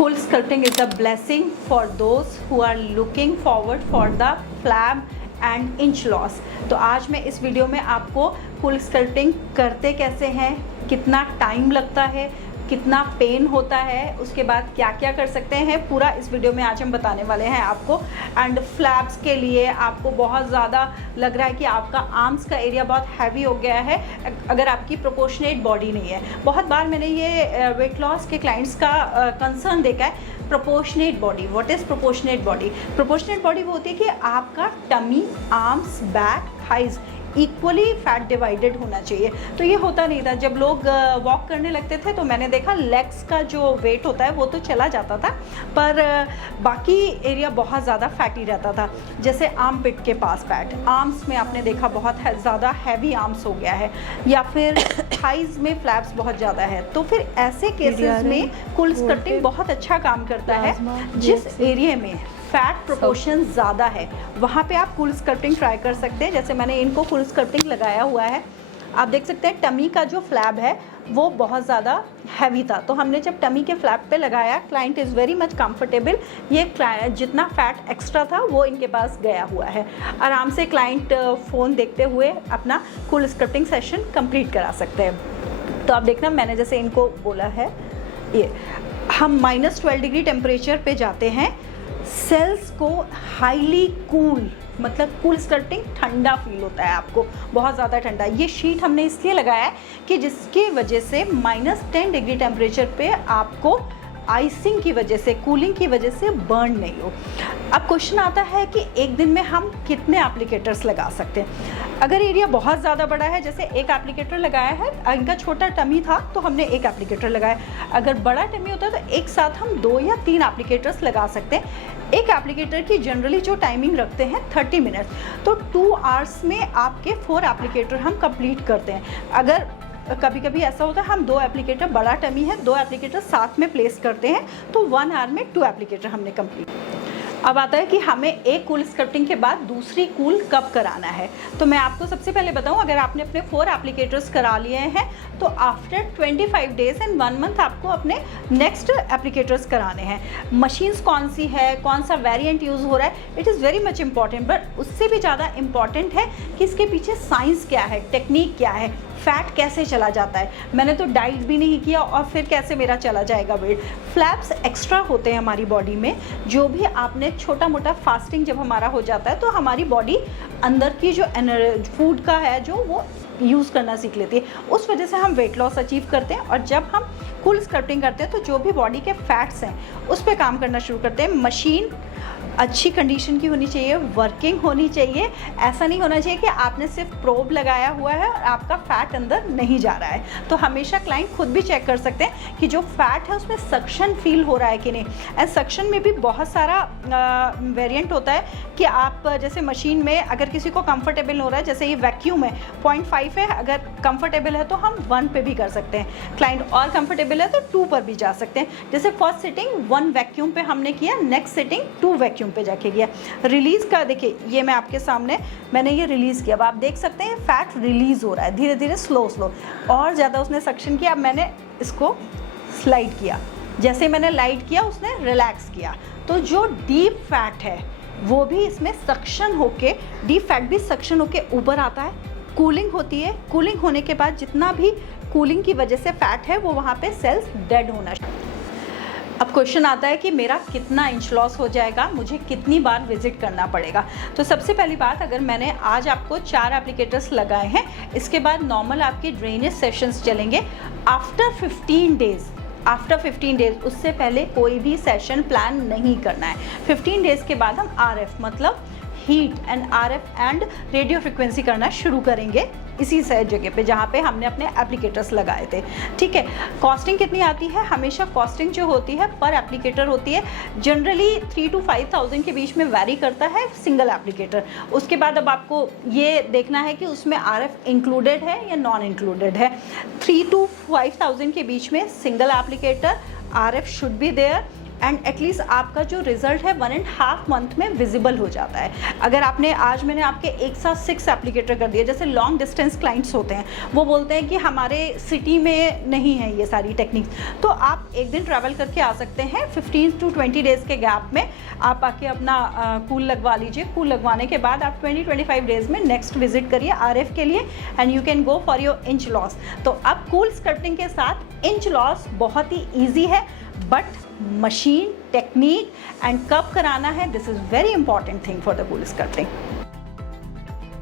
Cool sculpting is a blessing for those who are looking forward for the flab and inch loss। तो आज मैं इस video में आपको कूल स्कल्पटिंग करते कैसे हैं, कितना टाइम लगता है, कितना पेन होता है, उसके बाद क्या क्या कर सकते हैं, पूरा इस वीडियो में आज हम बताने वाले हैं आपको। एंड फ्लैप्स के लिए आपको बहुत ज़्यादा लग रहा है कि आपका आर्म्स का एरिया बहुत हैवी हो गया है अगर आपकी प्रोपोर्शनेट बॉडी नहीं है। बहुत बार मैंने ये वेट लॉस के क्लाइंट्स का कंसर्न देखा है, proportionate body. What is proportionate body? Proportionate body वो होती है कि आपका tummy, arms, back, thighs equally fat divided होना चाहिए। तो ये होता नहीं था। जब लोग वॉक करने लगते थे तो मैंने देखा लेग्स का जो वेट होता है वो तो चला जाता था, पर बाकी एरिया बहुत ज़्यादा फैटी रहता था। जैसे आर्म पिट के पास फैट, आर्म्स में आपने देखा बहुत ज़्यादा हैवी आर्म्स हो गया है, या फिर थाइज में फ्लैप्स बहुत ज़्यादा है। तो फिर ऐसे केसेस में कूल स्कल्पटिंग बहुत अच्छा काम करता है। जिस एरिया में फैट प्रोपोर्शन ज़्यादा है वहाँ पे आप कूल स्कल्पटिंग ट्राई कर सकते हैं। जैसे मैंने इनको कूल स्कल्पटिंग लगाया हुआ है, आप देख सकते हैं टमी का जो फ्लैब है वो बहुत ज़्यादा हैवी था। तो हमने जब टमी के फ्लैब पे लगाया, client is very much comfortable. ये जितना फैट एक्स्ट्रा था वो इनके पास गया हुआ है। आराम से क्लाइंट फ़ोन देखते हुए अपना कूल स्कल्पटिंग सेशन कंप्लीट करा सकते हैं। तो आप देखना, मैंने जैसे इनको बोला है, ये हम -12 डिग्री टेम्परेचर पे जाते हैं। सेल्स को हाईली कूल, मतलब कूल स्कल्पटिंग ठंडा फील होता है आपको, बहुत ज़्यादा ठंडा। ये शीट हमने इसलिए लगाया है कि जिसकी वजह से -10 डिग्री टेम्परेचर पे आपको आइसिंग की वजह से, कूलिंग की वजह से बर्न नहीं हो। अब क्वेश्चन आता है कि एक दिन में हम कितने एप्लीकेटर्स लगा सकते हैं। अगर एरिया बहुत ज़्यादा बड़ा है, जैसे एक एप्लीकेटर लगाया है, इनका छोटा टमी था तो हमने एक एप्लीकेटर लगाया। अगर बड़ा टमी होता है तो एक साथ हम 2 या 3 एप्लीकेटर्स लगा सकते हैं। एक एप्लीकेटर की जनरली जो टाइमिंग रखते हैं 30 मिनट्स, तो 2 आवर्स में आपके 4 एप्लीकेटर हम कंप्लीट करते हैं। अगर कभी कभी ऐसा होता है हम 2 एप्लीकेटर, बड़ा टमी है, 2 एप्लीकेटर साथ में प्लेस करते हैं, तो 1 आवर में 2 एप्लीकेटर हमने कंप्लीट। अब आता है कि हमें एक कूल स्कल्पटिंग के बाद दूसरी कूल कब कराना है। तो मैं आपको सबसे पहले बताऊं, अगर आपने अपने 4 एप्लीकेटर्स करा लिए हैं तो आफ्टर 25 डेज एंड 1 मंथ आपको अपने नेक्स्ट एप्लीकेटर्स कराने हैं। मशीन्स कौन सी है, कौन सा वेरिएंट यूज़ हो रहा है, it is very much important. But उससे भी ज़्यादा इंपॉर्टेंट है कि इसके पीछे साइंस क्या है, टेक्निक क्या है, फैट कैसे चला जाता है। मैंने तो डाइट भी नहीं किया और फिर कैसे मेरा चला जाएगा वेट। फ्लैप्स एक्स्ट्रा होते हैं हमारी बॉडी में, जो भी आपने छोटा मोटा फास्टिंग जब हमारा हो जाता है तो हमारी बॉडी अंदर की जो फूड का है जो वो यूज़ करना सीख लेती है। उस वजह से हम वेट लॉस अचीव करते हैं। और जब हम कूल स्कल्पटिंग करते हैं तो जो भी बॉडी के फैट्स हैं उस पर काम करना शुरू करते हैं। मशीन अच्छी कंडीशन की होनी चाहिए, वर्किंग होनी चाहिए। ऐसा नहीं होना चाहिए कि आपने सिर्फ प्रोब लगाया हुआ है और आपका फैट अंदर नहीं जा रहा है। तो हमेशा क्लाइंट खुद भी चेक कर सकते हैं कि जो फैट है उसमें सक्शन फील हो रहा है कि नहीं। एंड सक्शन में भी बहुत सारा वेरिएंट होता है कि आप जैसे मशीन में अगर किसी को कंफर्टेबल हो रहा है, जैसे ये वैक्यूम है 0.5 है, अगर कंफर्टेबल है तो हम 1 पे भी कर सकते हैं। क्लाइंट और कंफर्टेबल है तो 2 पर भी जा सकते हैं। जैसे फर्स्ट सिटिंग 1 वैक्यूम पे हमने किया, नेक्स्ट सिटिंग 2 वैक्यूम पे जाके गया। रिलीज का देखिए, ये मैं आपके सामने मैंने ये रिलीज किया। अब आप देख सकते हैं फैट रिलीज हो रहा है धीरे धीरे, स्लो और ज़्यादा उसने सक्शन किया। अब मैंने इसको स्लाइड किया, जैसे मैंने लाइट किया उसने रिलैक्स किया। तो जो डीप फैट है वो भी इसमें सक्शन होके, डीप फैट भी सक्शन होके ऊपर आता है, कूलिंग होती है। कूलिंग होने के बाद जितना भी कूलिंग की वजह से फैट है वो वहाँ पे सेल्स डेड होना। अब क्वेश्चन आता है कि मेरा कितना इंच लॉस हो जाएगा, मुझे कितनी बार विजिट करना पड़ेगा। तो सबसे पहली बात, अगर मैंने आज आपको 4 एप्लीकेटर्स लगाए हैं, इसके बाद नॉर्मल आपके ड्रेनेज सेशंस चलेंगे आफ्टर 15 डेज। उससे पहले कोई भी सेशन प्लान नहीं करना है। 15 डेज़ के बाद हम RF मतलब heat and RF and radio frequency करना शुरू करेंगे इसी जगह पे जहाँ पे हमने अपने एप्लीकेटर्स लगाए थे। ठीक है, कॉस्टिंग कितनी आती है? हमेशा कॉस्टिंग जो होती है पर एप्लीकेटर होती है, जनरली 3 to 5,000 के बीच में वैरी करता है सिंगल एप्लीकेटर। उसके बाद अब आपको ये देखना है कि उसमें RF इंक्लूडेड है या नॉन इंक्लूडेड है। 3 to 5,000 के बीच में single applicator, RF should be there. And at least आपका जो रिजल्ट है 1.5 मंथ में विजिबल हो जाता है। अगर आपने आज मैंने आपके एक साथ 6 एप्लीकेटर कर दिए, जैसे लॉन्ग डिस्टेंस क्लाइंट्स होते हैं वो बोलते हैं कि हमारे सिटी में नहीं है ये सारी टेक्निक्स, तो आप एक दिन ट्रैवल करके आ सकते हैं। 15 to 20 डेज़ के गैप में आप आके अपना कूल लगवा लीजिए। कूल लगवाने के बाद आप 20-25 डेज़ में नेक्स्ट विजिट करिए RF के लिए and you can go for your inch loss. तो अब कूल स्कल्पटिंग के साथ इंच लॉस बहुत ही ईजी है, बट मशीन टेक्निक एंड कब कराना है, this is very important thing for the cool sculpting.